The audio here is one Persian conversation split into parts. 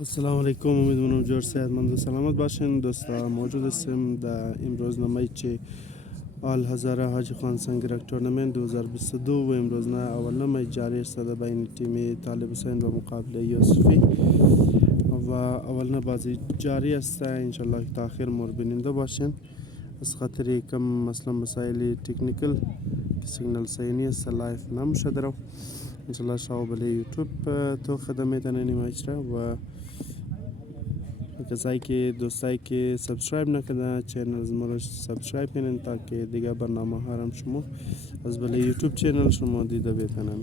السلام علیکم، امیدوارم جور صحتمند و سلامت باشین دوستا. موجود هستیم در امروز نمایی چه آل هزاره حاجی خان سنگرک تورنمنت 2022 و امروز نه اول نمایی جاری است در بین تیم طالب حسین و مقابل یوسفی و اول نه بازی جاری است. انشالله تا آخر بیننده باشین. از خاطر کم مثلا مسائل تکنیکل که سیگنال صحیح نیست لایف نمیشه درو. انشالله شما بله یوتیوب تو خدمت نمایش را و کسایی که دوستایی که سابسکرایب نکردن چینل ما رو سابسکرایب کنین تا که دیگه برنامه ها هم شما از بله یوتیوب چینل شما دیده بتونن.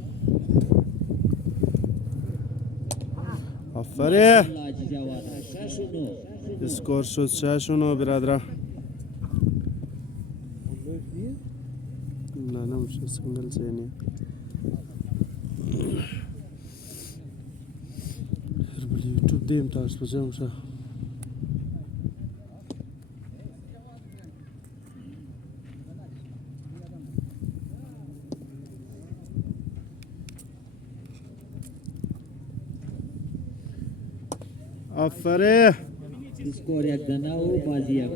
آفره اسکور شد 6-9 برادر. نه نمیشه سنگل زینی بله یوتیوب دیم تا اسپوزه میشه. آفره اسکور یک دانه و بازی یک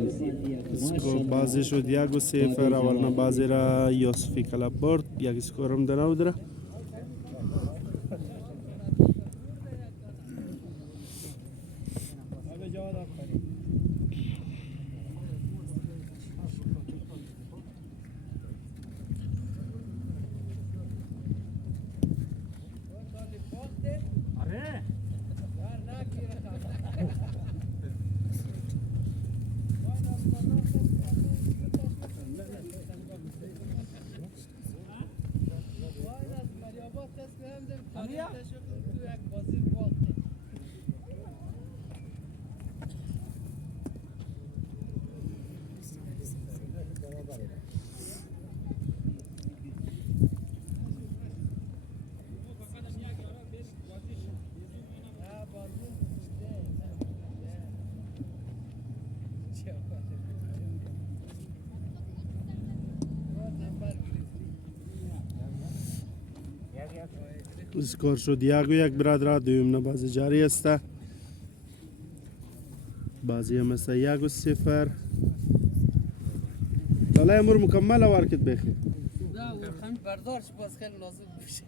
اسکور بازی شد 1-0. اولنا بازی را یوسفی کلاب برد. یک اسکور هم دانه داره. اسکور شد 1-1 برادر. دویم بازی جاری است. بازی هم است 1-0. طلای امور مکمل وارکت بخیر. برداشت باز خیلی لازم میشه.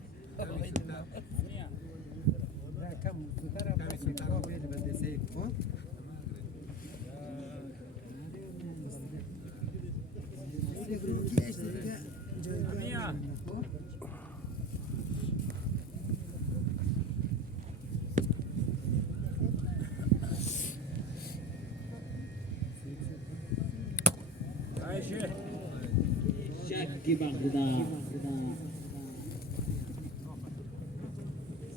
شکی بخدا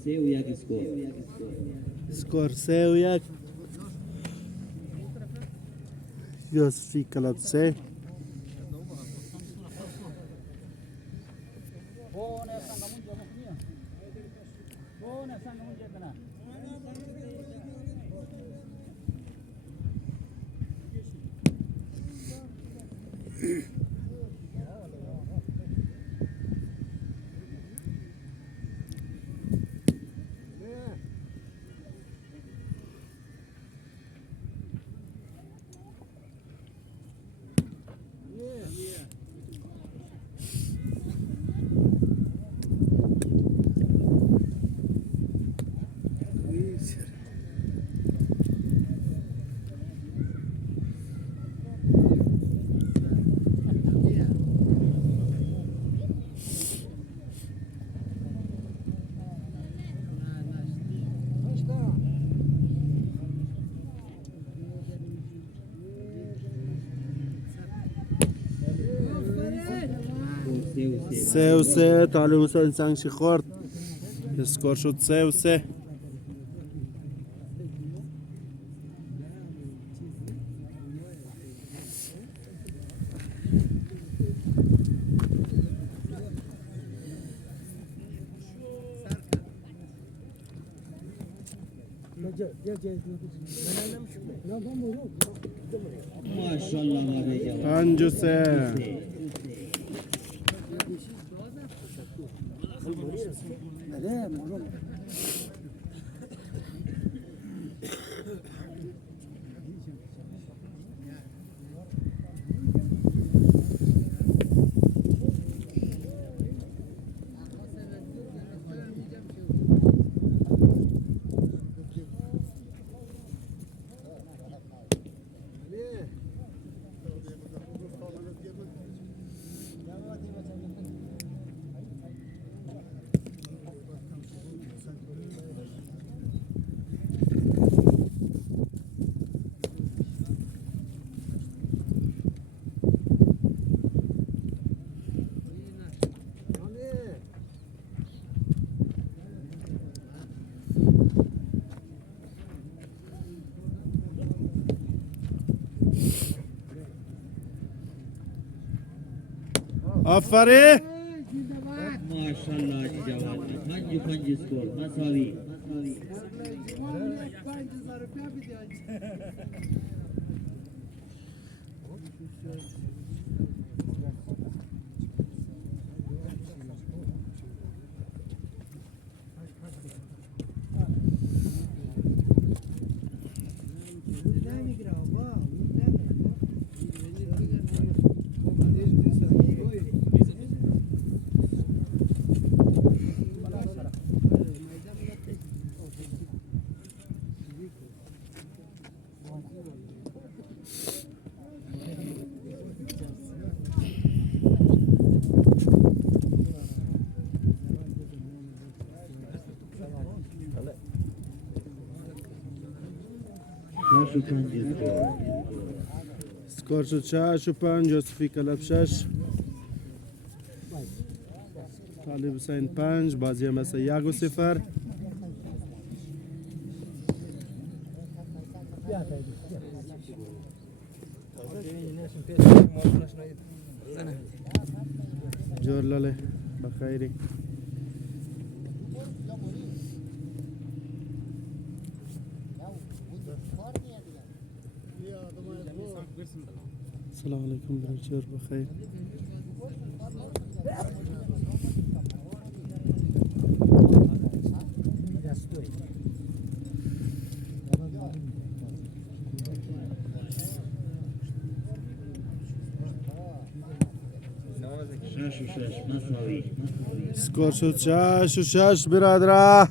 3-1 اسکور. اسکور 3-1 یوسفی کلاب 3. سه طالب حسین سنگشی خورد. اسکور شد 3-3. ماشاءالله 5-3. آفرین ماشاءالله حاجی جواد 5 اسکور مساوی شش و 5 اسکور سکور شد 6 و 5 یوسفی کلب 6 طالب حسین 5 بازی هم است 1 و 0 جور لاله بخیری السلام علیکم برچور بخیر شش و 6 مساوی سکور شد 6 و 6 برادرها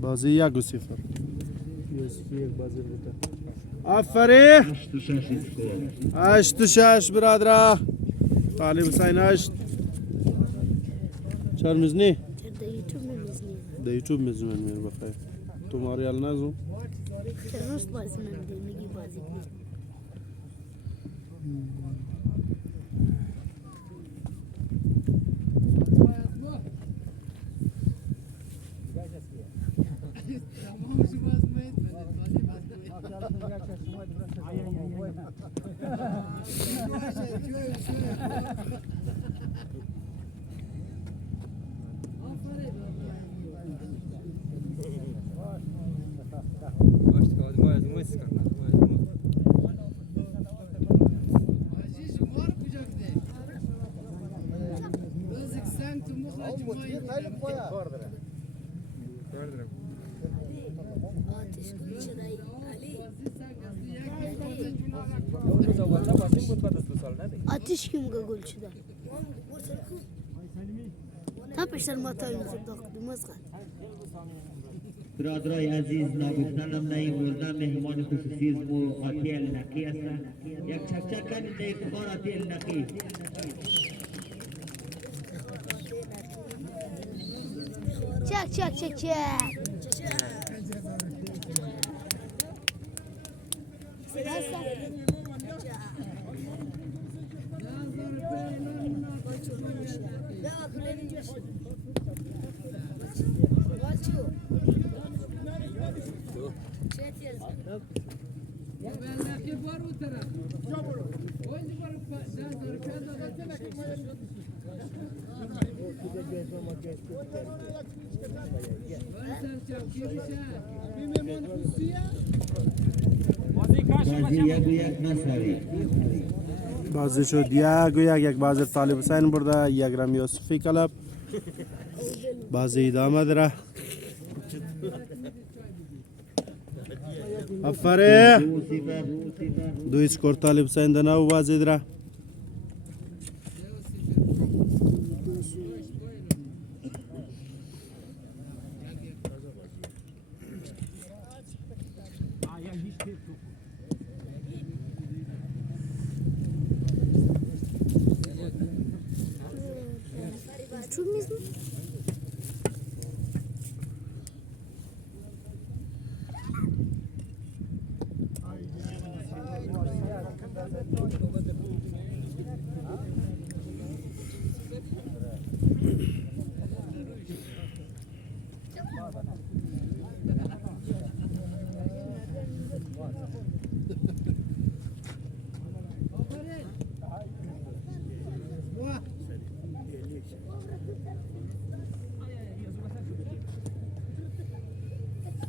بازی 1 و 0 یوسفی یک بازی بوده آفرین 8 و 6 اسکور 8 و 6 برادرها طالب حسین 8 چهار میزنی در یوتیوب میزنی میر بخیر تمہاری حال نازو روز بازی من میگی بازی آتش kim گل شده تا پیشتر ما تا این زد داخل برادرای عزیز نگفتنم نه این روزه مهمان خصوصی مو آتی النقی هستن یک چکچک کنید در افتخار آتی النقی چک چک چک چک بازی 1 و 1 مساوی بازی شد 1 و 1 یک بازی طالب حسین برده 1 رم یوسفی کلب بازی ادامه داره آفرین 2 اسکور طالب حسین دنه و بازی داره Çok mizmi?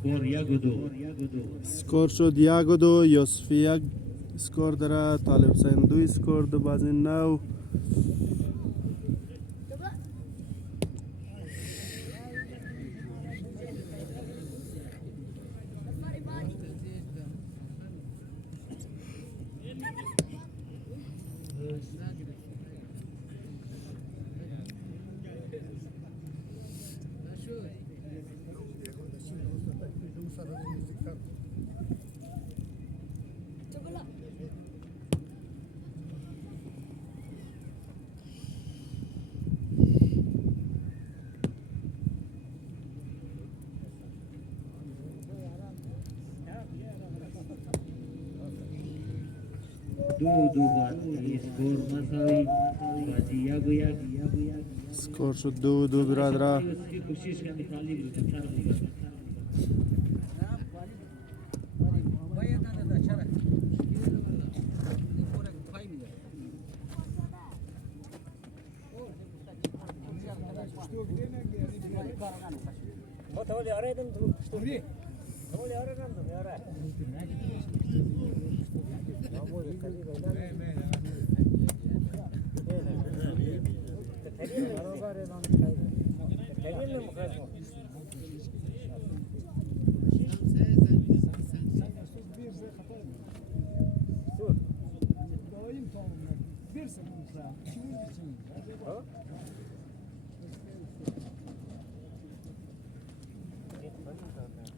اسکور یک و دو. سکور شد 1-2. یوسفی 1 سکور داره، طالب حسین 2 سکور دو بازی نو. دو بازی اسکور مساوی. بازی یک و یک. سکور شد 2-2 برادر. یوسفی کوشش کنی خالی بود بهتر بود. باید نداده چرا این پورک پای میده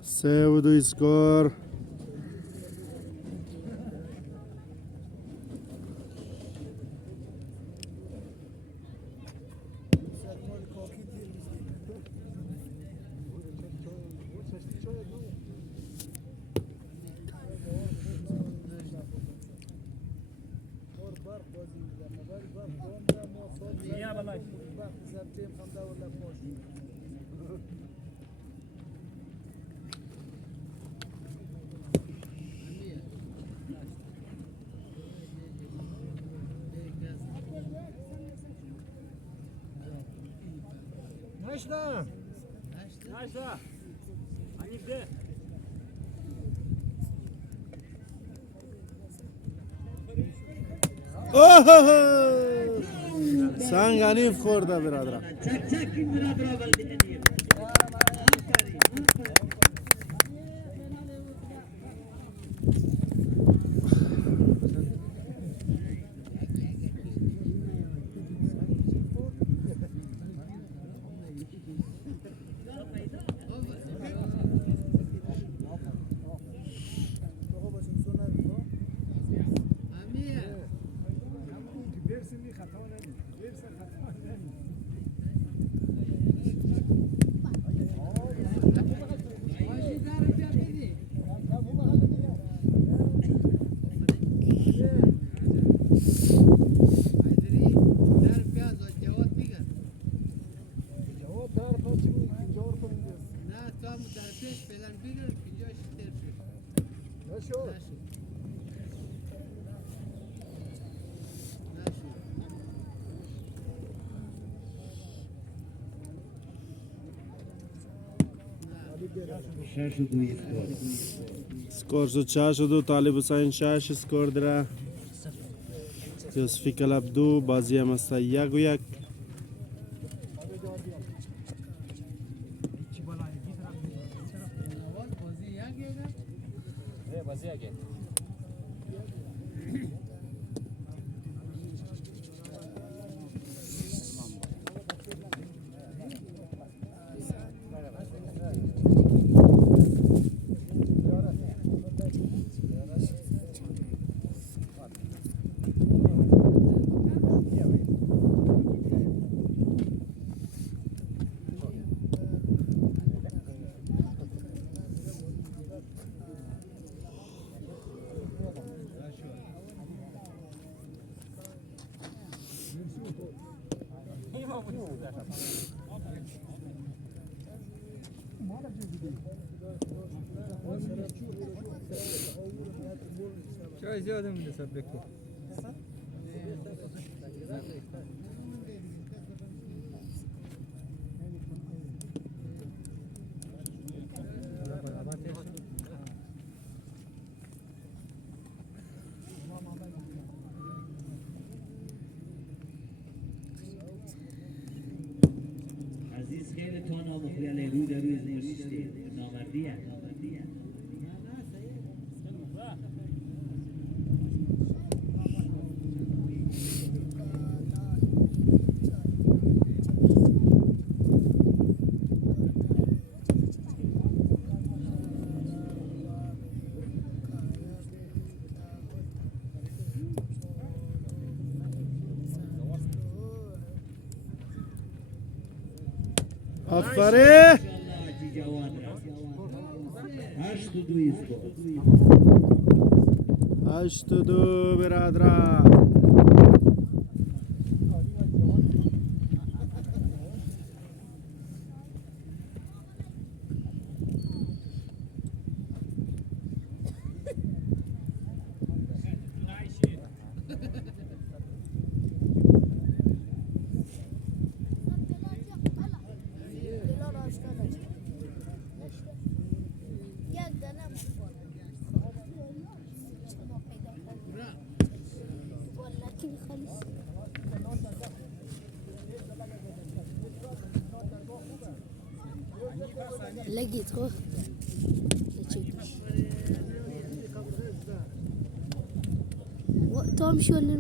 سه و 2 سکور. سنگ انیف خورده برادر. چک چک این برادر بلدی انیه. شش و دوی اسکور. سکور شد 6-2. طالب حسین 6 سکور داره. یوسفی کلب 2. بازی هم است 1-1. چای زیاده میده سب بکن آفرین. حاجی جواد را 8-2 اسکور 8-2 برادران. لقيته توم شو اللي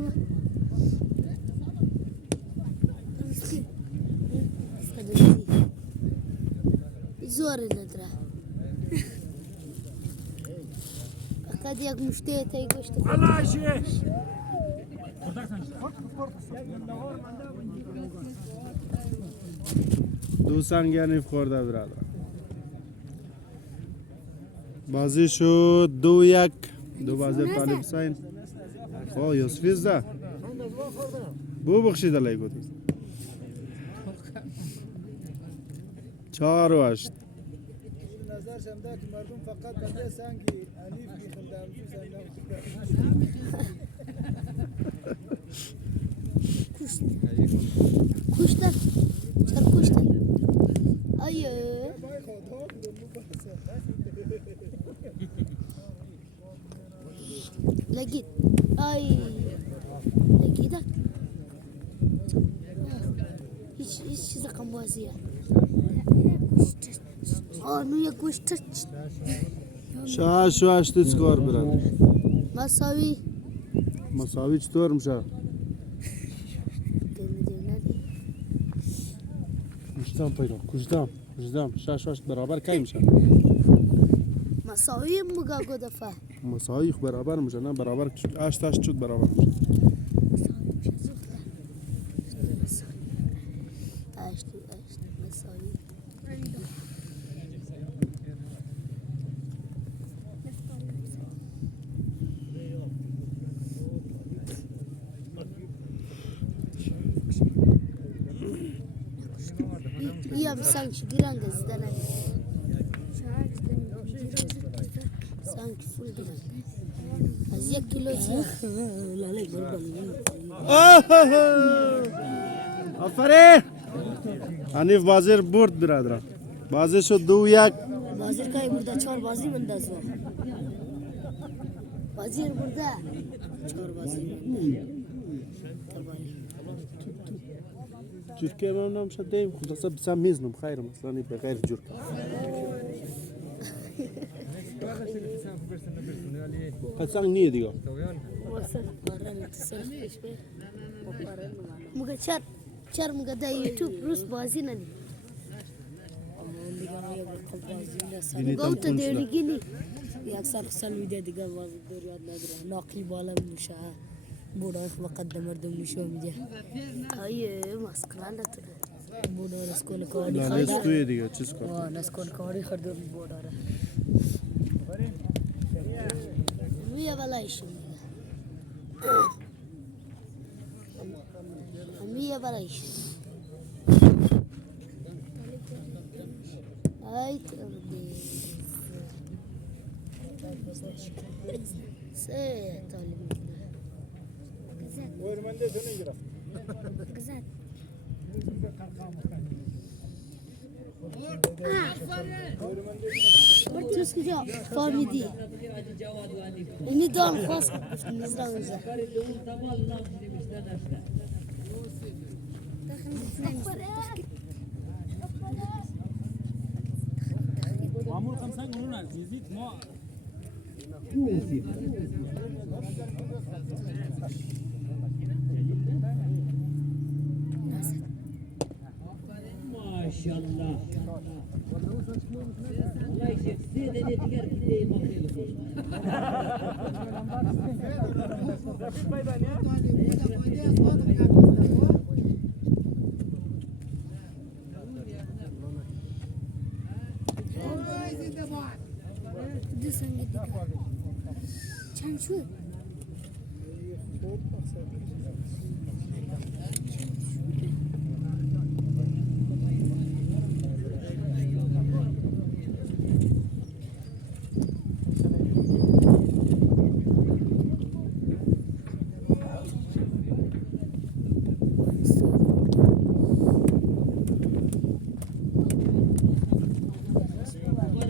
زور الادرا اكاد ياك مشتيت اي قشت الله شيء دوستان گرنیف خورده برادر. بازی شد 2-1 دو بازی طالب حسین. آه یوسفیز ده بو بخشیده لیگو دیز 4-8 نظر شمده که مردم فقط بنده سنگی الیف میخوندم كشتن صار كشتن ايوه لقيت اي لقيتك ايش رقم واسية نو يا كشتك 6-8 سکور برادر. مساوي مساوی چطور میشه؟ کشتم پیدا کشتم 6-8 برابر کی میشه؟ مساوي مقا دفع مساوی برابر میشه نه برابر 8 شد برابر میشه. مساوي يا بسانك جيران دزدنا سانك فول جيران ازيك كيلو لا لا آفرین. حنیف بازی برد برادر. بازی شد 2-1 بازی کای برده 4 بازی من دست بازی برده 4 بازی جرکه من نمیشه دیم خدا سب سم میزنم خیر مثلا به غیر جرکه قصان نیه دیگه مگه چر مگه در یوتیوب روز بازی ندی مگه او تا دیگه یک سال ویدیو دیگه بازی دور یاد نداره ناقی بالا میشه بودا وقت مردم میشه میگه ای مسکران داره بودا اسکول کاری نه نستوی دیگه چیز کن اسکول کاری خرید بودا را ویا بلایش ویا بلایش ای تردی سه طالب ورمنده دنی گرفت گزاد توس کجا فهمیدی اینی دام خواست نزران زد معمول 5 قرون يزيد ما ما شاء الله الله يشفي سيدي دیگر کلی ما خیلی خوش دو سنگ دیگر چند شد؟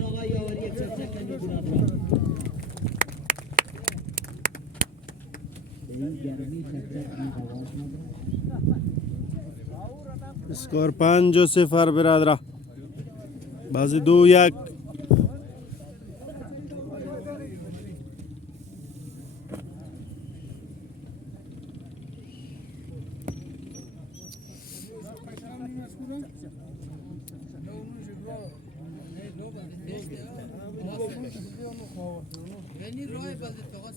آقا یاوری یک چکچکه برادران. این گرمی چکچک می‌خواد. اسکور 5-0 برادر. بازی 2-1. یعنی راه بلده تاقاس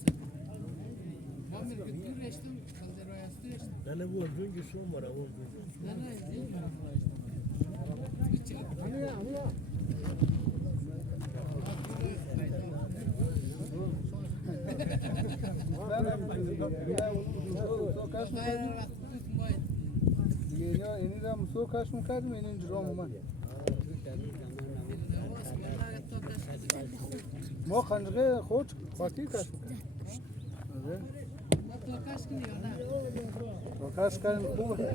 ما میرگه دور اشتم بلده راه استو اشتم نه bu öldüğün şu var ama نه نه این اینی را مسو کاش میکردیم این اینجا اومد ما خنجره خود خاطی کاش میکردیم تو کاش کردیم خوبه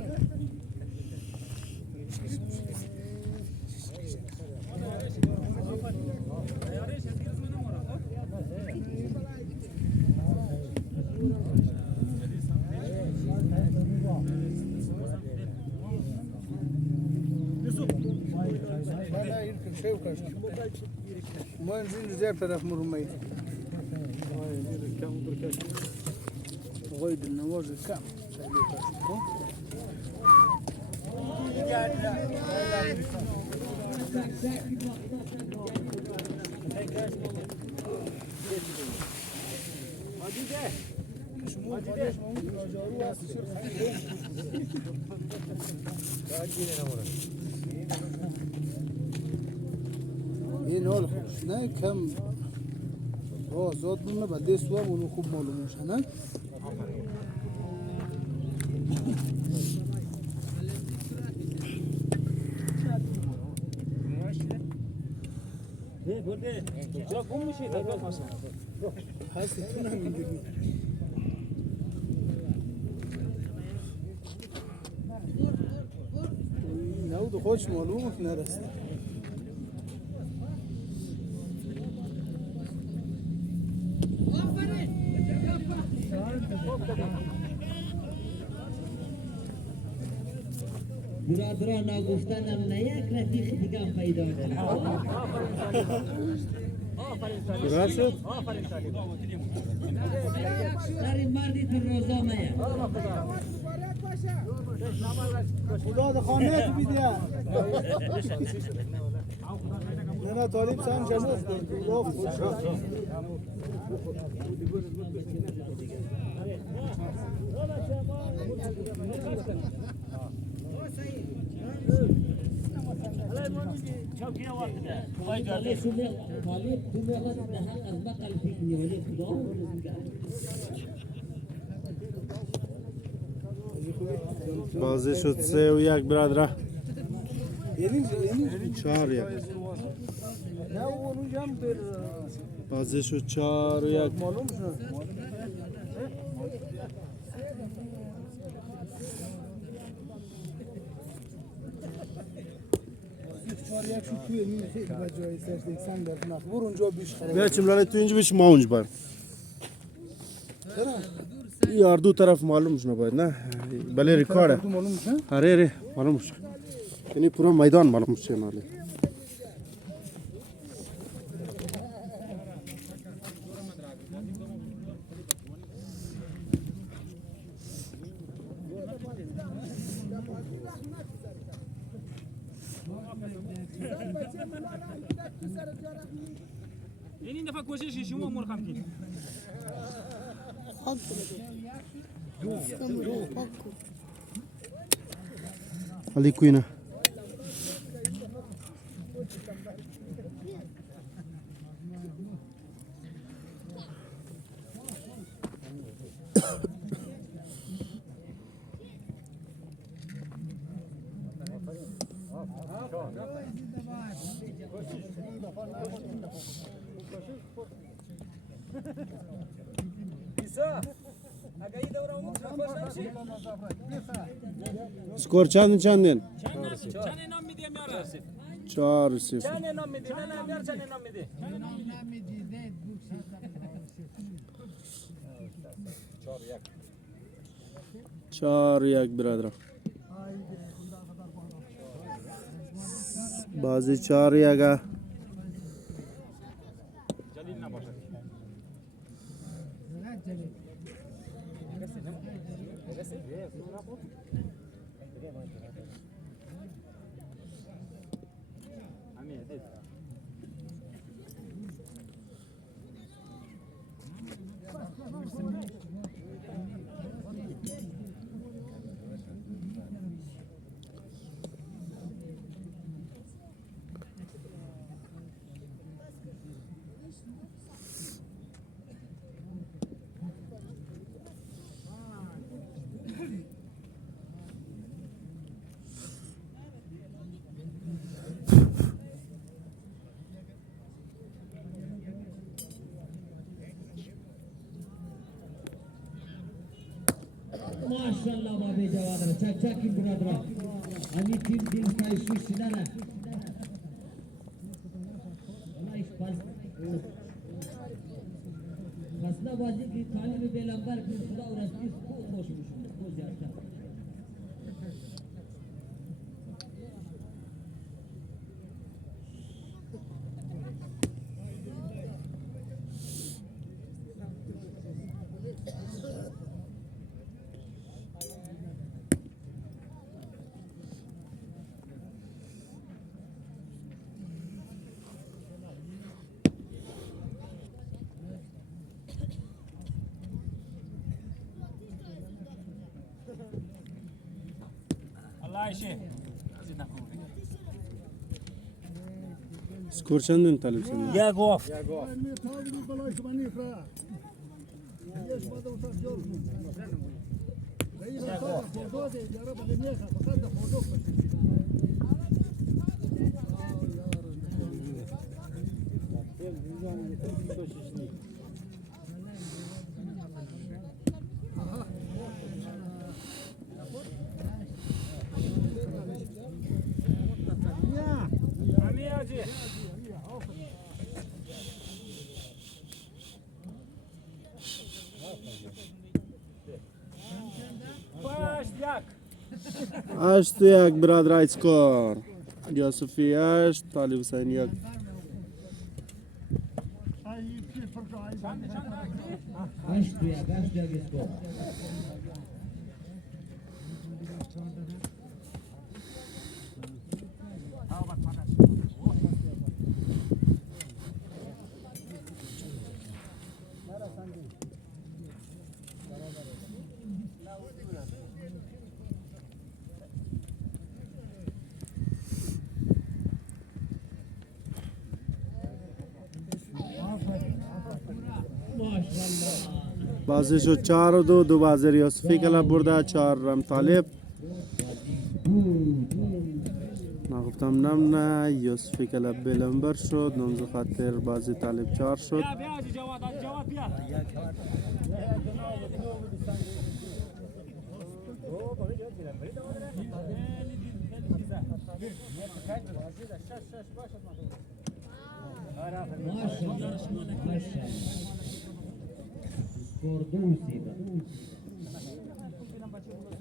ما نزين زي طرف مرمي غيد النواج كام این حال نه کم زاد بونه بعد سوام اونو خوب معلوم میشه نه هستی تو نمیدونی نود خوش معلومه که نرسته برادران نگفتنم نه یک رفیق دیگه هم پیدا دارم برار شد؟ سر مردی تو روزا میه خدا خانه تو بیدیه نه نه طالب سان جمعه گفت بازی شد 3-1 برادر. یعنی 4-1 نه اونو جمع بر بازی شد 4-1 معلوم شد یک شو توی این خیلی بجای سرش دیکسان در نخ برو اونجا بیش خراب بیا چملاله تو اینجا بیش ما اونج باید یار دو طرف معلوم شنا باید نه بله ریکارده تو معلوم میشه اره معلوم شد یعنی پورا میدان معلوم شد ناله این دفعه کوشش شما مرخم کنید پاک کنه پاک کن علی کوینه سکور چندین؟ 4-0. چهار یک برادر. بازی 4-1. माशाल्लाह बाबे जवान चाचा की बुरादरा अनि तीन दिन का इशू सिनाना अल्लाह इस पास मसला बाजी की थाली में बेलंबर फिर खुदा और रस्ती को कोशिश को जाता سکور چندین طالب سنی؟ یک گفت هشت یک برادر سکور. یوسفی 8 طالب حسین 1. Gastria इसको بازی شد 4-2. دو بازی یوسفی کلا برده. 4 رم طالب. نگفتم نه یوسفی کلا بلنبر شد. نمز خاطر بازی طالب 4 شد.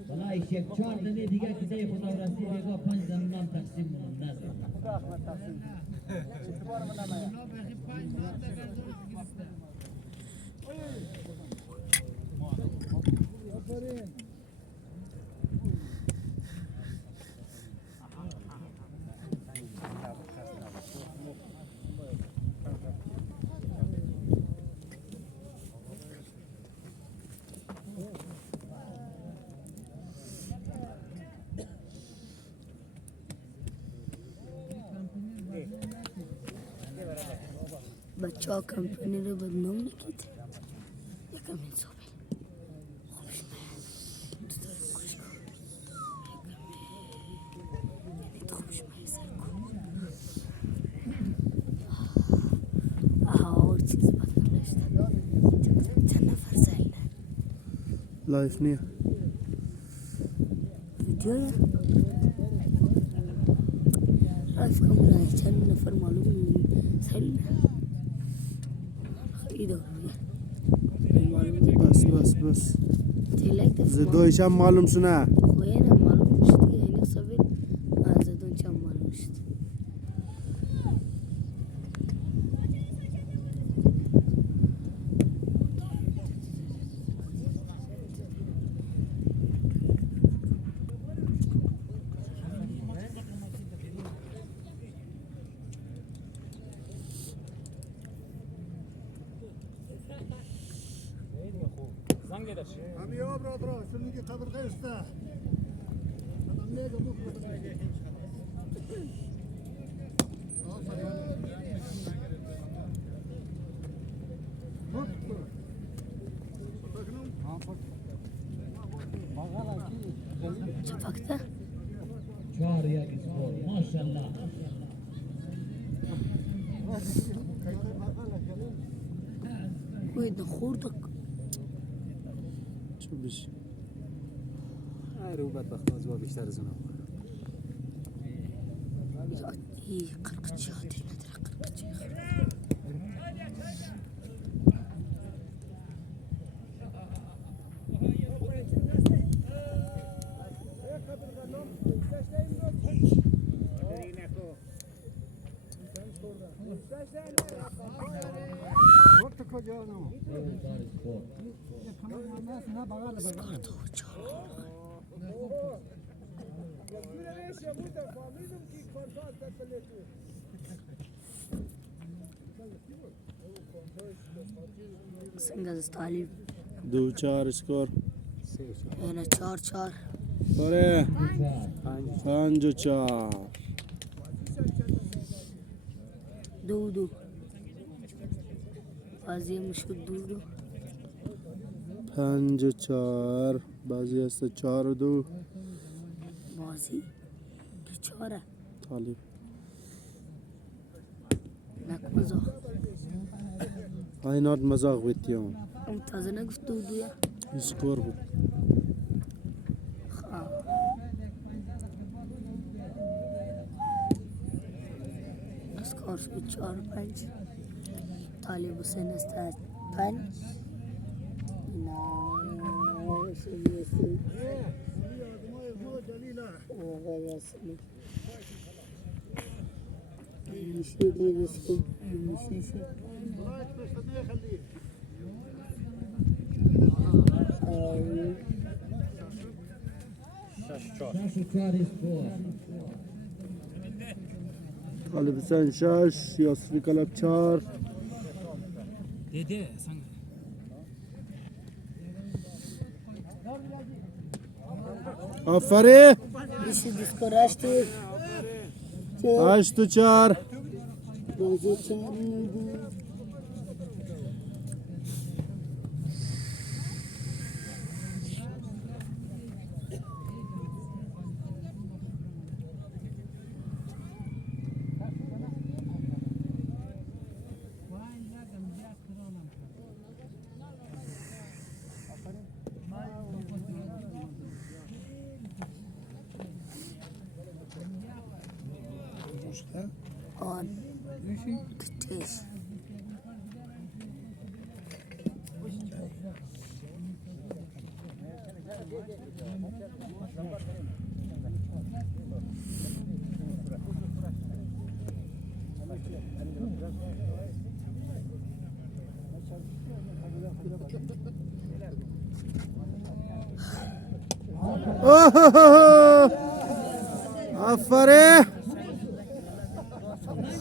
والله یک 4 دنه دیگه که دی خدا راستی دیگه 5 دنه نام تقسیم کنم نه بچه ها کمپانی رو بدنام نکید یکم انصافی خوبش تو دارم کش کن تو خوبش سر کن اور چیز بدنام نشته چند نفر زایده لایف نیه ویدیو یا رایف کامرای چند نفر معلوم سایل خیلی بس تیلک زدویش هم معلوم شونه خوینا معلوم شد یعنی صبر زدون چم معلوم شد هم یا برادر شنو میگه قبر قیسته adam ne bu çapakta 4 1 skor. Maşallah. koydu khurduk چو بشی رو بدبخت از بیشتر از اونها iyi 40 çadır nedir 40 çadır وقت کجانو څنګه د طالب 2-4 اسکور انا 4 باره 5-4 2 بازی مشهور 5-4 بازی است 4-2 بازی بیچاره طالب نکمزا اینات مزاق بیتیم اون تازه نگفت 2 یا اسکور بود اسکار شد 4-5 طالب حسین است 5 طالب حسین 6 یاسفی کلب 4 دیده سنگ آفرین بیشی دیسکور هشتی 8-4 بازی 4 آن تتش آفرین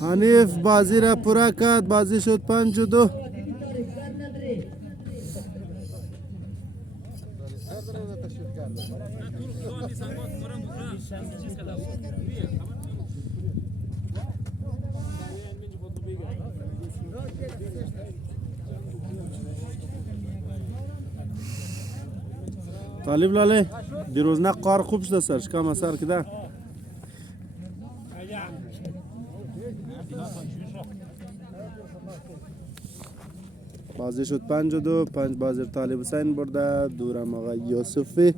حنیف بازی را پورا کرد بازی شد 5-2 Rocket طالب لاله دیروز نه قار خوب شده سرش کم اثر کده بازی شد 5-2 بازی طالب حسین برده دورم آقا یوسفی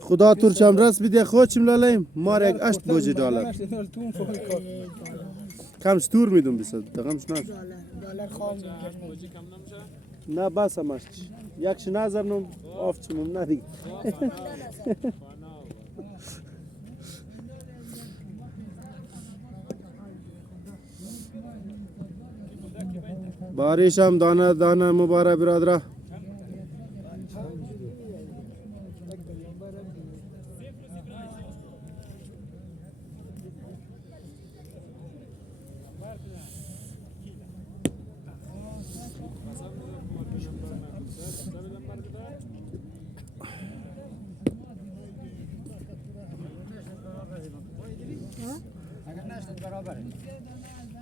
خدا ترچم رس بیده خودشم لاله مار یک 8 بوجه دلار کمش تور میدون بیسد دقمش نه دلار خام نه بس همش یکش نظر نم آف چمم نه دیگه بارش هم دانه دانه مبارک برادره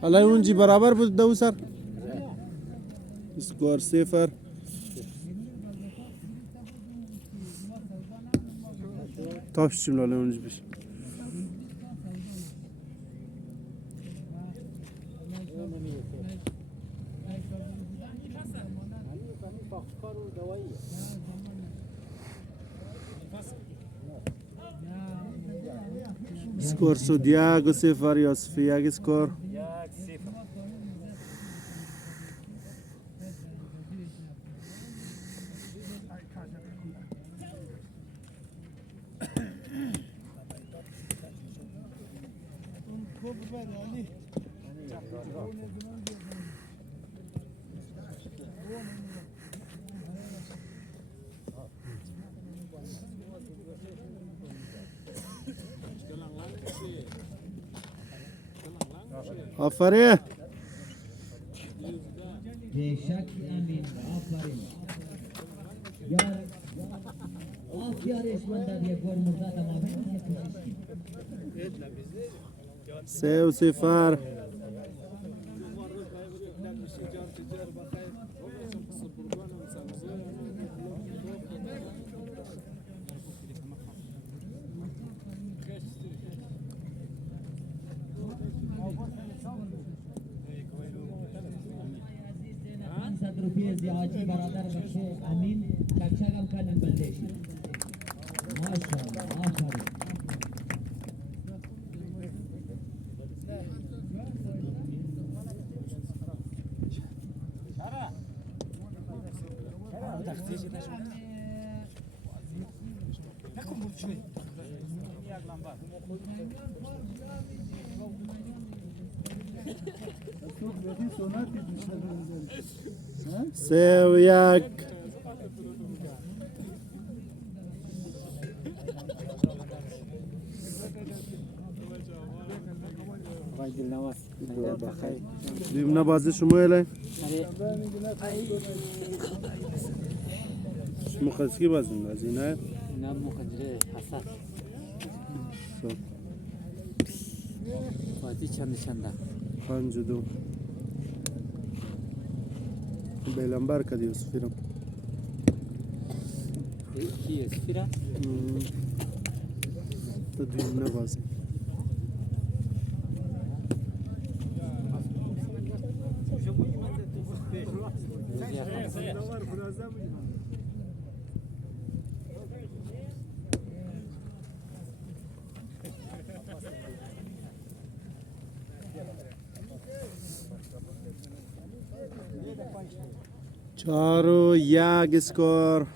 حالا اونجی برابر بود دو سر اسکور 0 تاپش چیم لاله اونجی بشه اسکور شد 1-0 یوسفی 1 اسکور آفرین بیشک امین آفرین یار آفیارش من در یک بار مرده تمامی 3-0 ₹500 زیادی برادر بخشه امین چکچکم کنن بلدش ماشاءالله آفرین سه و یک دیم نبازی شما اله شما خسکی بازیم بازی نه نه مخدره حساس بازی چند 5-2 بیلنبر کدی یوسفیرم کی اسفیرا تو دیم نبازی چهار و یک اسکور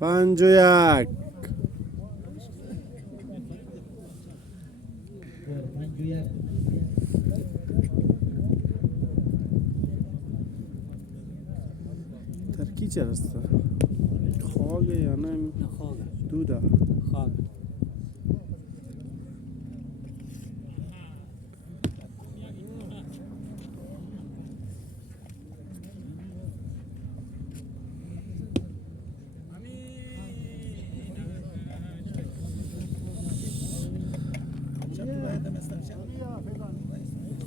پنج و یک. ترکی چه هست؟ خاگه یا نه؟ خاگه دوده خاگه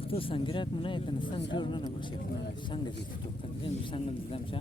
تو سنگرات منای کنه سنگ جور نه نباشه کنه سنگ دیگه تو کنه سنگ دیدم چه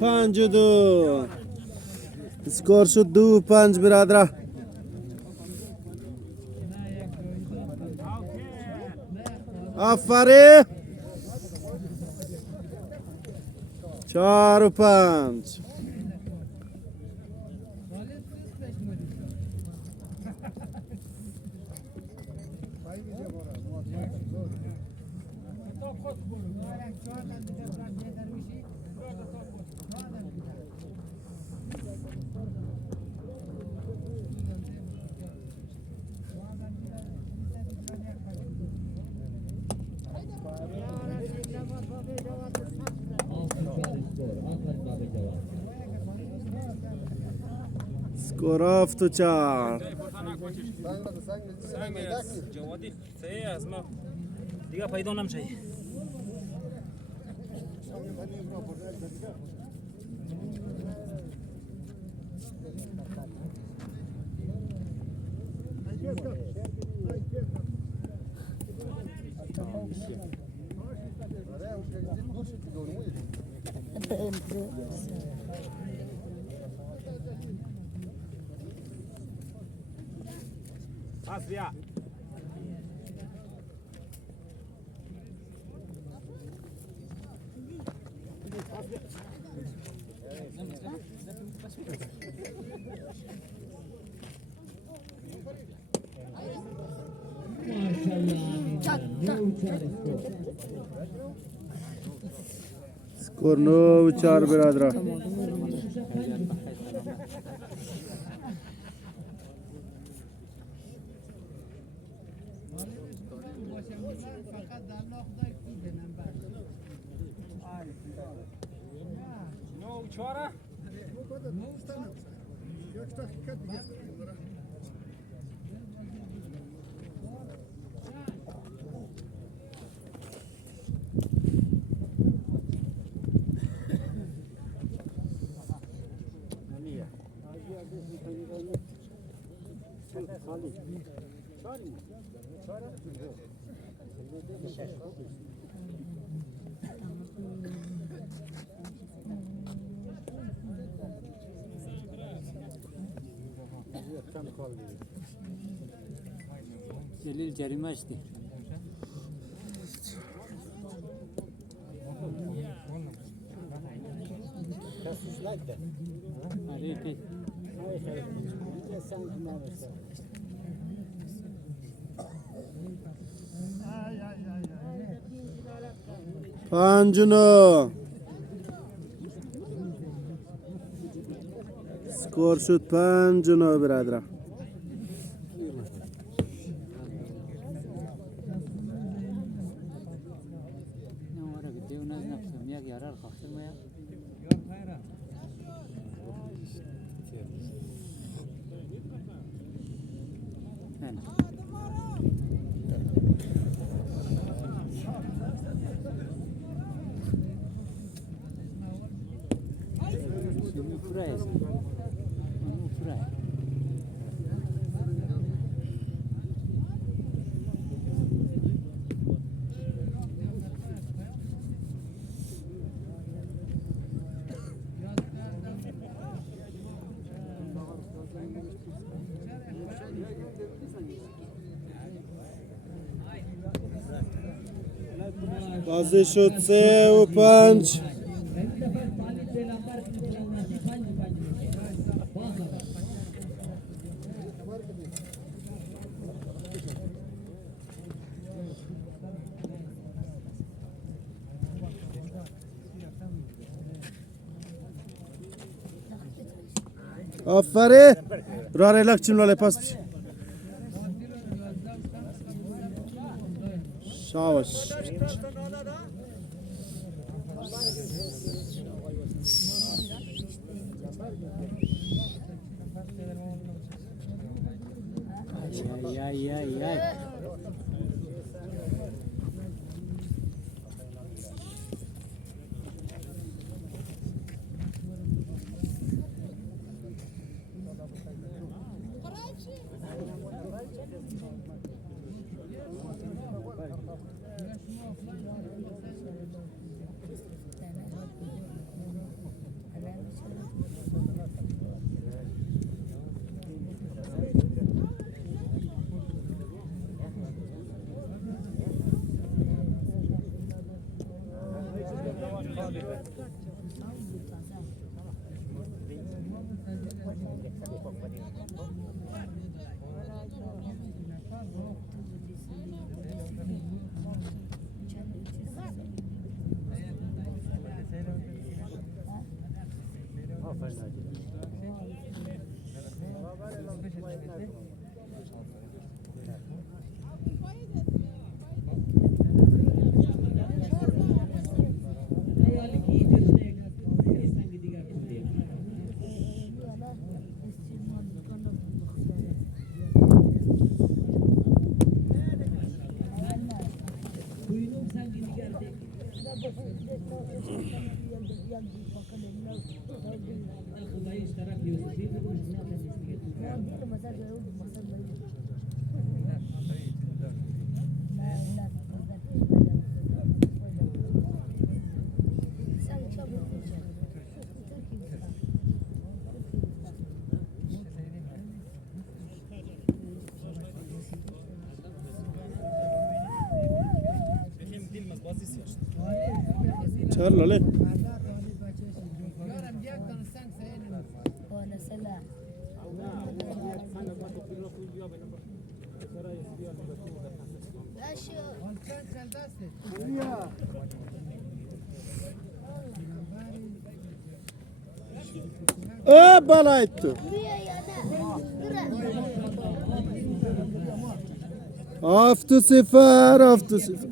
پنج و دو. اسکور شد 2-5 برادر. آفرین. 4 و 5. اسکور 7 و 4. جوادی سه از ما دیگه پیدا نمیشه Asya. اسکور 9 و 4 برادر. جلیل جریمه اشتی پنج و 9. اسکور شد 5 جناب برادران. بازی شد 3 و 5. آفرین راه ریلک چیم لاله پاس بشه شاوش چهار لاله یارم یک دانه سنگ سعی بالای تو 7-0 7-0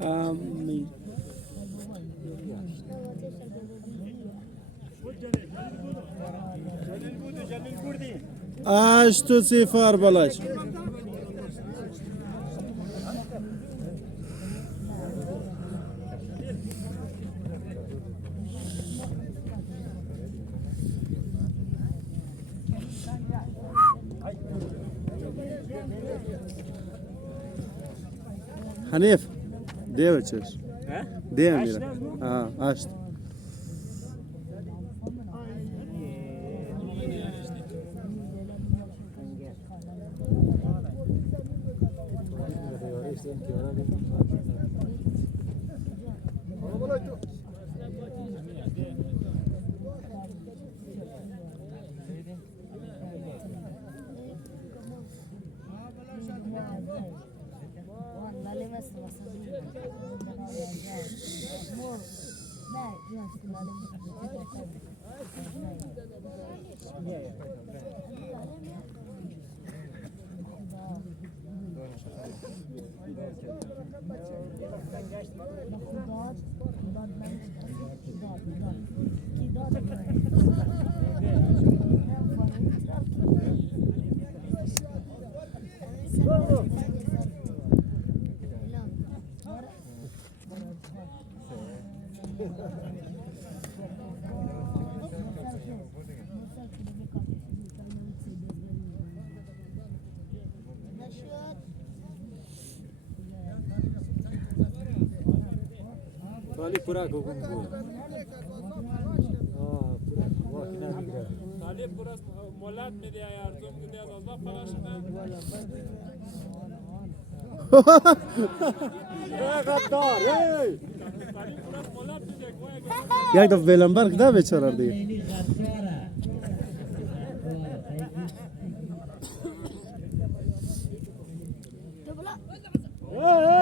آمین 8-0 بالاش حنيف ديوتشش دي اميره اشت خالی پورا کو گنگو پورا واکینا میگه خالی پورا مولات میده ارزم میده از الله فلاش غدار خالی پورا مولات میده یک دفعه ویلنبرگ ده بیچاره دی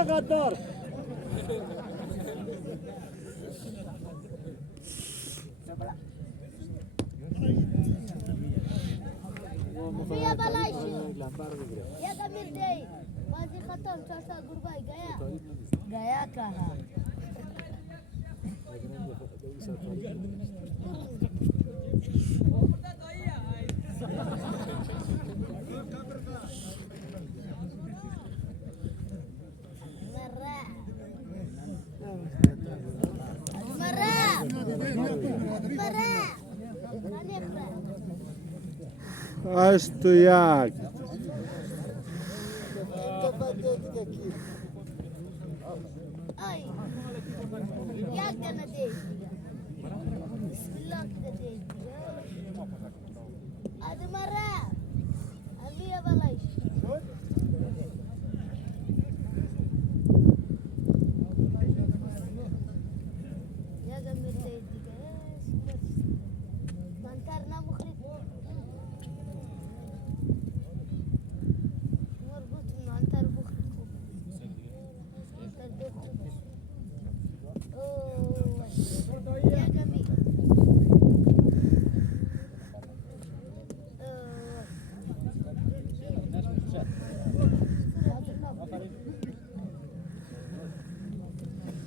غدار فيها بلاش يا دمير داي ماضي ختم چارتا گربای گیا کها اشتو یک Ay. Yak dana değil. Bismillah da değil. Hadi mara. Abiye balay. Ya gamir değil. Mantarna mukhrib. مربوط بمعنتر مخرب. يا جميل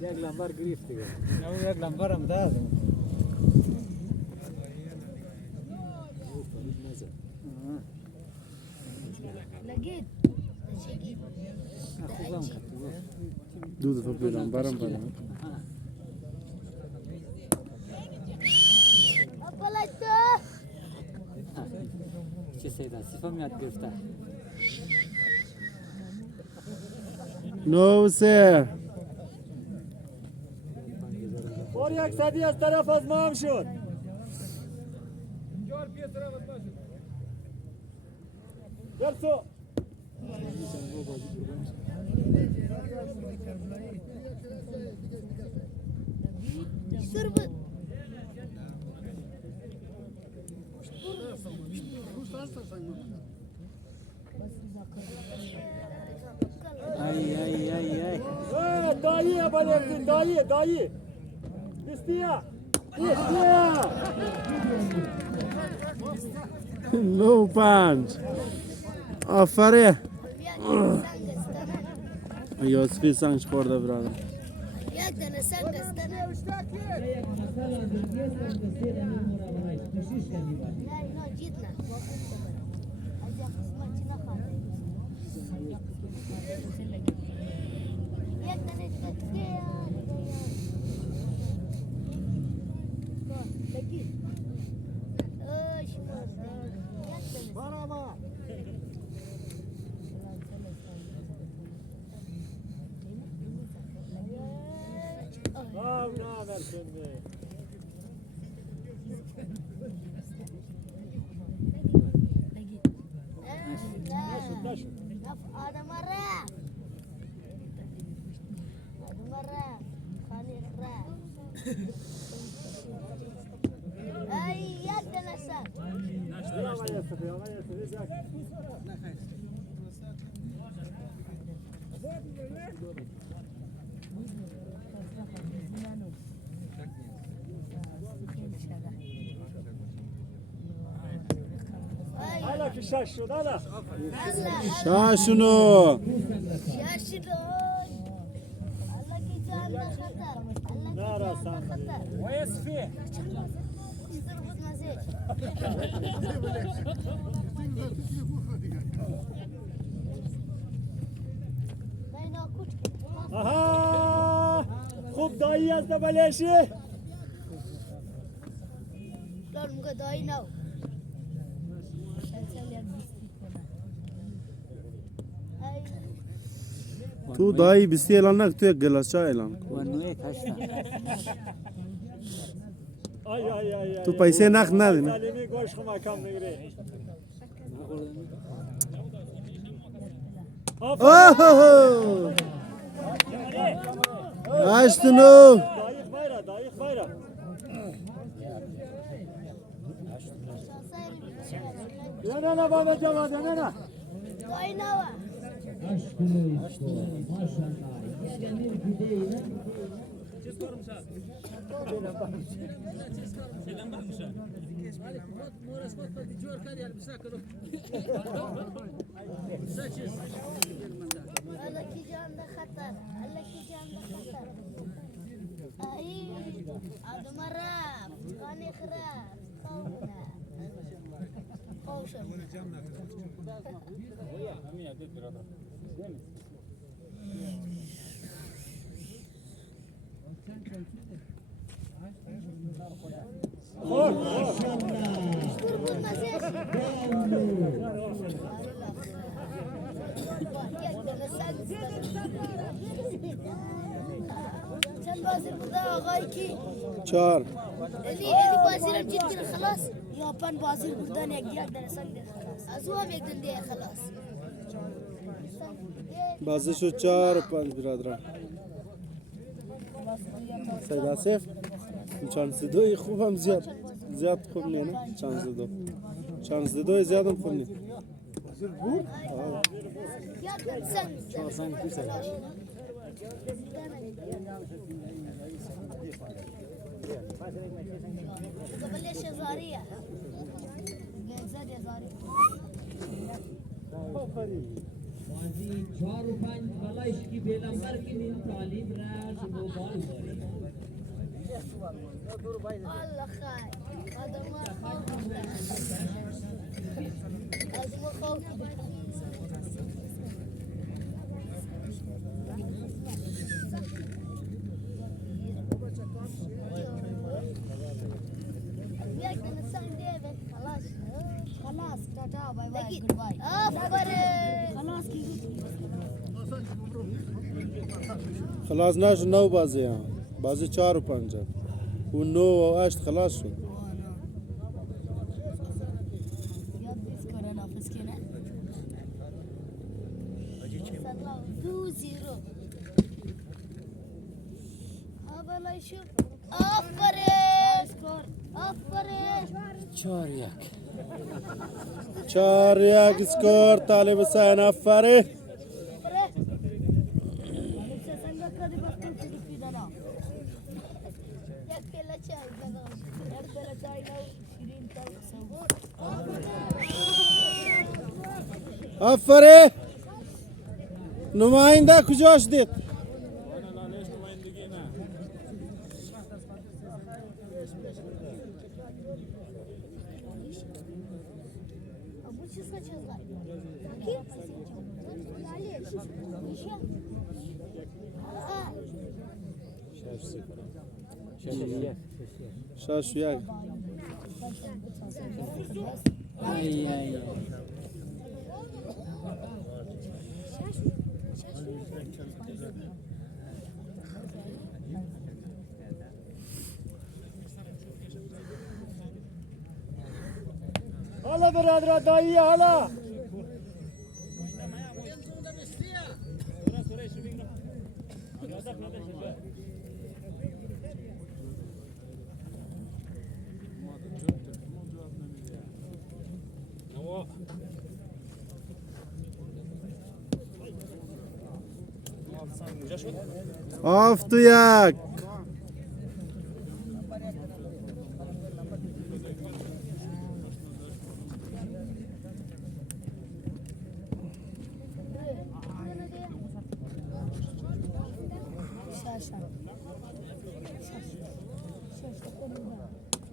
یک لمبر گرفت دیگه یک لمبر هم داد لقيت دو دفعه ویلنبرم بدم أبلته چه سیدن سیفم یاد گرفته نو سه بار یک صدی از طرف از ما هم شد گرسو شربت ای ای ای ای دایی بالردین دایی بستیا نو پنج آفره یاسفی سنج خورده برادر يدنا سنقستنا لا جيتنا نه برسنده Ada marah. Ada marah. Kani marah. Ay, ya tenasa. حالا که شش شد حالا شاشونو Şaşırdı. Allah ki canına khatar. Allah ki canına khatar. ويسفي Kızdır bu nazir. Ben akut. آها خوب دایی از بلشی Lan muka dai now. Ay, تو دایی بیستی اعلان نک تو یک گلاس چای اعلان کن ونو یک هشتا آی آی آی تو پیسه نقد ندی نه تعلیمی گوش خو مکم نگیری اوه اشتونو دایق bayra dayık bayra yana ne baba cevap yana dai now. Allah ki canına khatar. Allah ki canına khatar. Ay, ada marah. Kani kharar. Khawna. Khawsha. Turgut nazir. Sen bazı burada ağay ki چهار eli bazılar cidden خلاص yapan bazı buradan ekleyen dersen de خلاص azwa beklen diye خلاص بازی شد چهار و پنج برادران سید آصف چانس دوی خوب هم زیاد خوب نیه نه چانس دوی زیاد هم خوب نیه ya sen قبل شزارية جنزاد يا زاري بازی 4 و 5 بالایش کی پیغمبر کی نیم تعلیم راش موبایل داره الله خير هذا ما خوف هذا ما خوف خلاص تاتا باي باي جود باي افر خلاص کی خلاص نشد نو بازی هم بازی چهار و پنج هم و نو و هشت خلاص شد یاد بیس کردن آفیس کنه 2-0 اولا شو آفرین آفرین چهار یک 4-1 اسکور طالب حسین افری افری نماینده کجاش دید شش یک ای ای برادر دایی حالا آف تو یک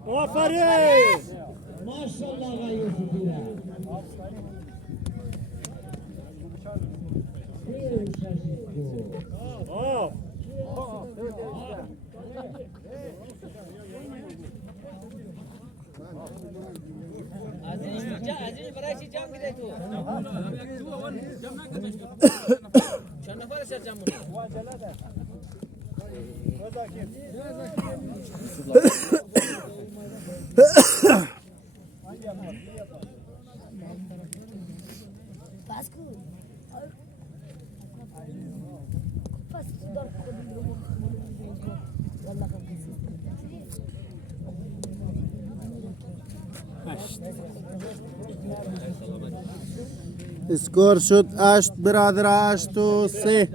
آفرین ماشاءالله آقای یوسفی اسکور شد 8 برادر 8 و 3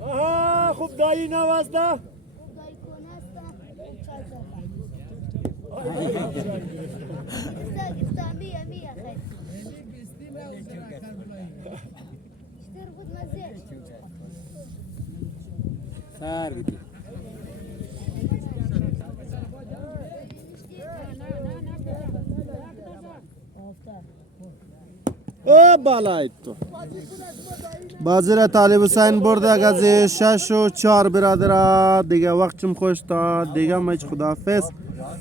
آها خوب دایی نوازده سر بدی او بالای تو بازی را طالب حسین برده از 6 و 4 برادر دیگه وقتم خوش تا دیگه مچ خداحافظ